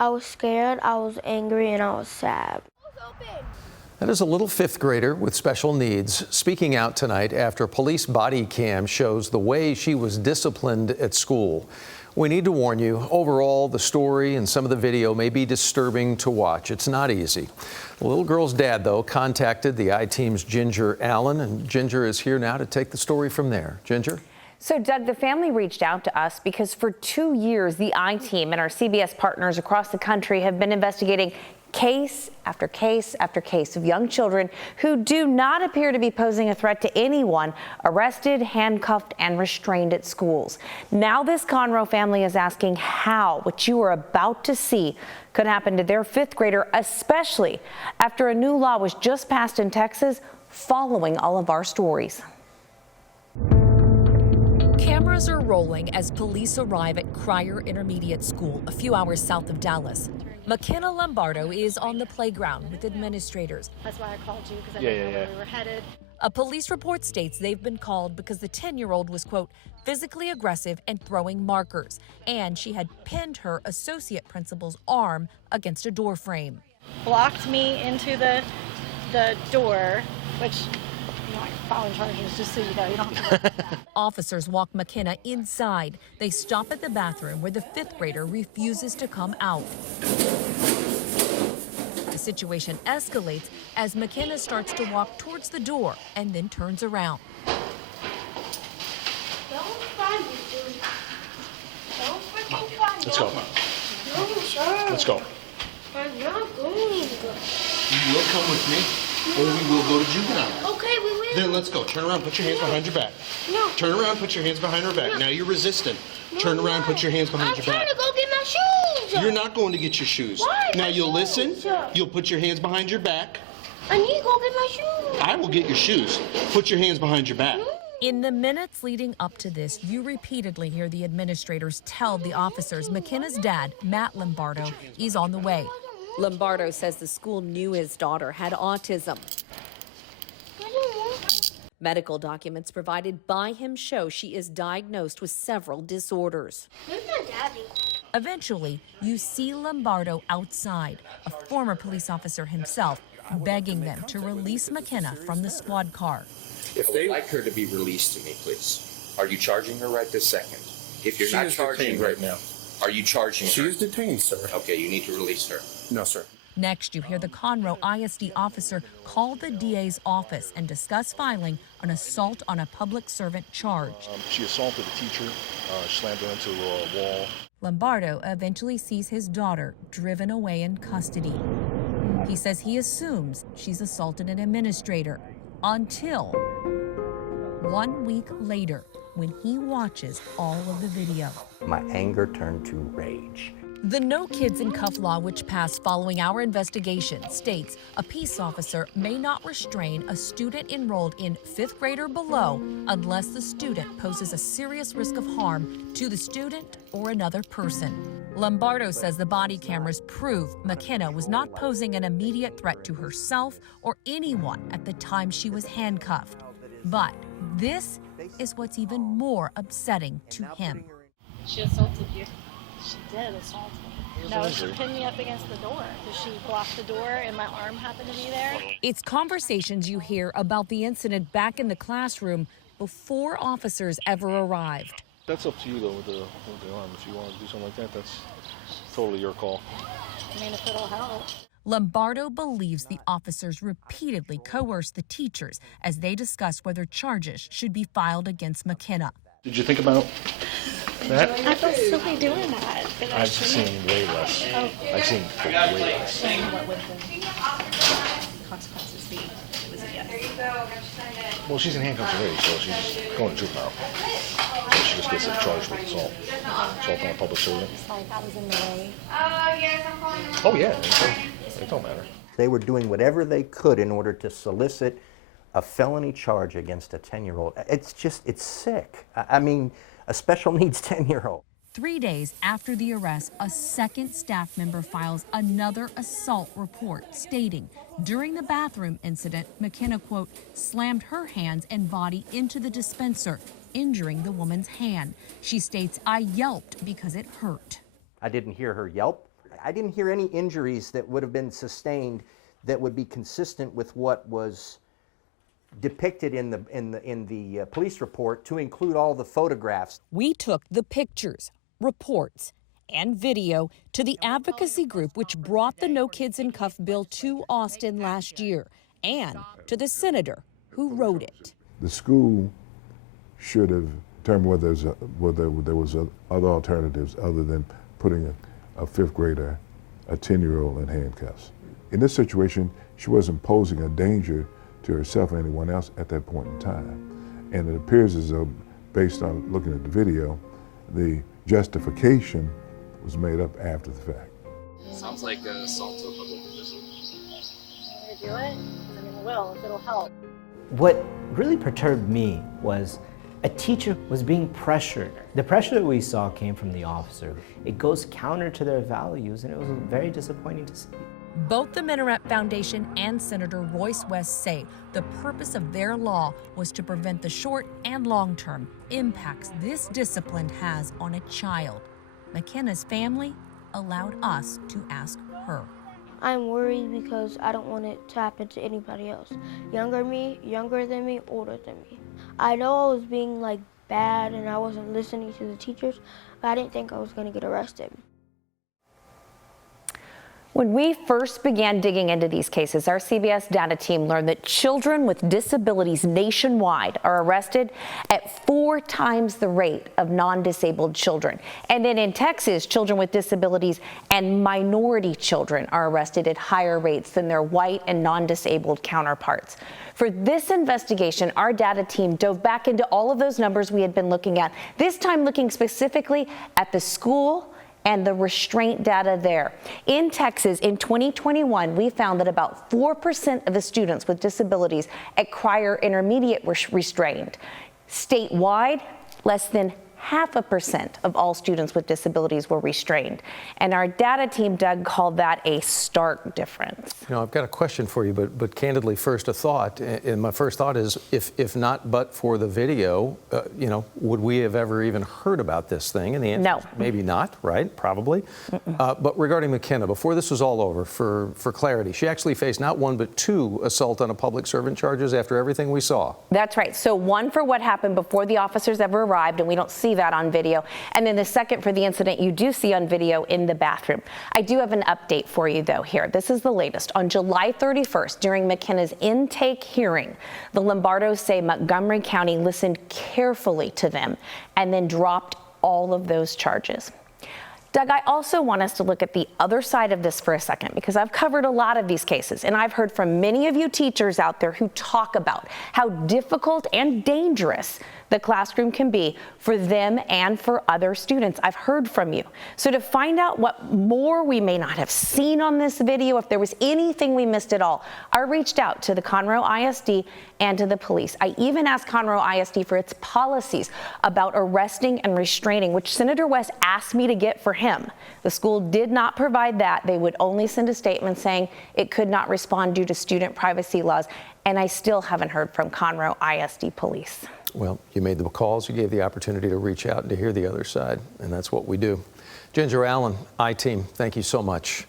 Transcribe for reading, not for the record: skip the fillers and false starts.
I was scared, I was angry, and I was sad. That is a little fifth grader with special needs speaking out tonight after police body cam shows the way she was disciplined at school. We need to warn you, overall, the story and some of the video may be disturbing to watch. It's not easy. The little girl's dad, though, contacted the I-Team's Ginger Allen, and Ginger is here now to take the story from there. Ginger? So, Doug, the family reached out to us because for 2 years, the I-Team and our CBS partners across the country have been investigating case after case after case of young children who do not appear to be posing a threat to anyone, arrested, handcuffed, and restrained at schools. Now this Conroe family is asking how what you are about to see could happen to their fifth grader, especially after a new law was just passed in Texas following all of our stories. Cameras are rolling as police arrive at Cryer Intermediate School, a few hours south of Dallas. McKenna Lombardo is on the playground with administrators. That's why I called you, because I didn't know where we were headed. A police report states they've been called because the 10-year-old was, quote, physically aggressive and throwing markers, and she had pinned her associate principal's arm against a door frame. Blocked me into the door, which, you know, like filing charges, just so you know, you don't have to worry about that. Officers walk McKenna inside. They stop at the bathroom where the fifth grader refuses to come out. The situation escalates as McKenna starts to walk towards the door and then turns around. Let's go. Let's go. I'm not going. You will come with me, or we will go to juvenile. Okay, we will. Then let's go. Turn around, put your hands behind your back. No. Turn around, put your hands behind her back. Now you're resistant. Turn around, put your hands behind your back. I'm trying to go get my shoes. You're not going to get your shoes. Why? Now My you'll listen. shoes. You'll put your hands behind your back. I need to go get my shoes. I will get your shoes. Put your hands behind your back. In the minutes leading up to this, you repeatedly hear the administrators tell the officers McKenna's dad, Matt Lombardo, is on the way. Lombardo says the school knew his daughter had autism. Medical documents provided by him show she is diagnosed with several disorders. Where's my daddy? Eventually, you see Lombardo outside, a former police officer himself, begging them to release McKenna from the squad car. If they would like her to be released to me, please. Are you charging her right this second? If you're not charging her right now. Are you charging her? She is detained, sir. Okay, you need to release her. No, sir. Next, you hear the Conroe ISD officer call the DA's office and discuss filing an assault on a public servant charge. She assaulted a teacher. Slammed her into a wall. Lombardo eventually sees his daughter driven away in custody. He says he assumes she's assaulted an administrator until 1 week later when he watches all of the video. My anger turned to rage. The No Kids in Cuff law, which passed following our investigation, states a peace officer may not restrain a student enrolled in fifth grade or below unless the student poses a serious risk of harm to the student or another person. Lombardo says the body cameras prove McKenna was not posing an immediate threat to herself or anyone at the time she was handcuffed. But this is what's even more upsetting to him. She assaulted you. She did assault me. No, she pinned me up against the door. She blocked the door and my arm happened to be there. It's conversations you hear about the incident back in the classroom before officers ever arrived. That's up to you, though, with the arm. If you want to do something like that, that's totally your call. I mean, if it'll help. Lombardo believes the officers repeatedly coerced the teachers as they discussed whether charges should be filed against McKenna. Did you think about that? I feel silly doing that. I've seen way less. I've seen way less. What would the consequences be? Was it yes? Well, she's in handcuffs already, so she's going to juvenile. So she just gets charged with assault. Assault on a public servant. It's like I was in the way. Oh, yeah. It don't matter. They were doing whatever they could in order to solicit a felony charge against a 10-year-old. It's sick. I mean, a special needs 10-year-old. 3 days after the arrest, a second staff member files another assault report stating during the bathroom incident, McKenna, quote, slammed her hands and body into the dispenser, injuring the woman's hand. She states, I yelped because it hurt. I didn't hear her yelp. I didn't hear any injuries that would have been sustained that would be consistent with what was depicted in the police report, to include all the photographs. We took the pictures, reports, and video to the advocacy group which brought the No Kids in Cuff bill to Austin last year, and to the senator who wrote it. The school should have determined whether there was other alternatives other than putting a fifth grader, a 10-year-old in handcuffs. In this situation, she wasn't posing a danger to herself or anyone else at that point in time. And it appears as though, based on looking at the video, the justification was made up after the fact. Sounds like an assault to a public official. You gonna do it? I mean, it will, if it'll help. What really perturbed me was a teacher was being pressured. The pressure that we saw came from the officer. It goes counter to their values, and it was very disappointing to see. Both the Minaret Foundation and Senator Royce West say the purpose of their law was to prevent the short and long-term impacts this discipline has on a child. McKenna's family allowed us to ask her. I'm worried because I don't want it to happen to anybody else. Younger than me, older than me. I know I was being like bad and I wasn't listening to the teachers, but I didn't think I was gonna get arrested. When we first began digging into these cases, our CBS data team learned that children with disabilities nationwide are arrested at 4 times the rate of non-disabled children. And then in Texas, children with disabilities and minority children are arrested at higher rates than their white and non-disabled counterparts. For this investigation, our data team dove back into all of those numbers we had been looking at, this time looking specifically at the school and the restraint data there. In Texas, in 2021, we found that about 4% of the students with disabilities at Crier Intermediate were restrained. Statewide, less than 0.5% of all students with disabilities were restrained. And our data team, Doug, called that a stark difference. You know, I've got a question for you, but candidly, first a thought. And my first thought is, if not but for the video, you know, would we have ever even heard about this thing? And the answer is maybe not, right? Probably. But regarding McKenna, before this was all over, for clarity, she actually faced not 1 but 2 assault on a public servant charges after everything we saw. That's right. So 1 for what happened before the officers ever arrived, and we don't see that on video. And then the second for the incident you do see on video in the bathroom. I do have an update for you though here. This is the latest. On July 31st, during McKenna's intake hearing, the Lombardos say Montgomery County listened carefully to them and then dropped all of those charges. Doug, I also want us to look at the other side of this for a second, because I've covered a lot of these cases, and I've heard from many of you teachers out there who talk about how difficult and dangerous the classroom can be for them and for other students. I've heard from you. So to find out what more we may not have seen on this video, if there was anything we missed at all, I reached out to the Conroe ISD and to the police. I even asked Conroe ISD for its policies about arresting and restraining, which Senator West asked me to get for him. The school did not provide that. They would only send a statement saying it could not respond due to student privacy laws. And I still haven't heard from Conroe ISD police. Well, you made the calls, you gave the opportunity to reach out and to hear the other side, and that's what we do. Ginger Allen, I-Team, thank you so much.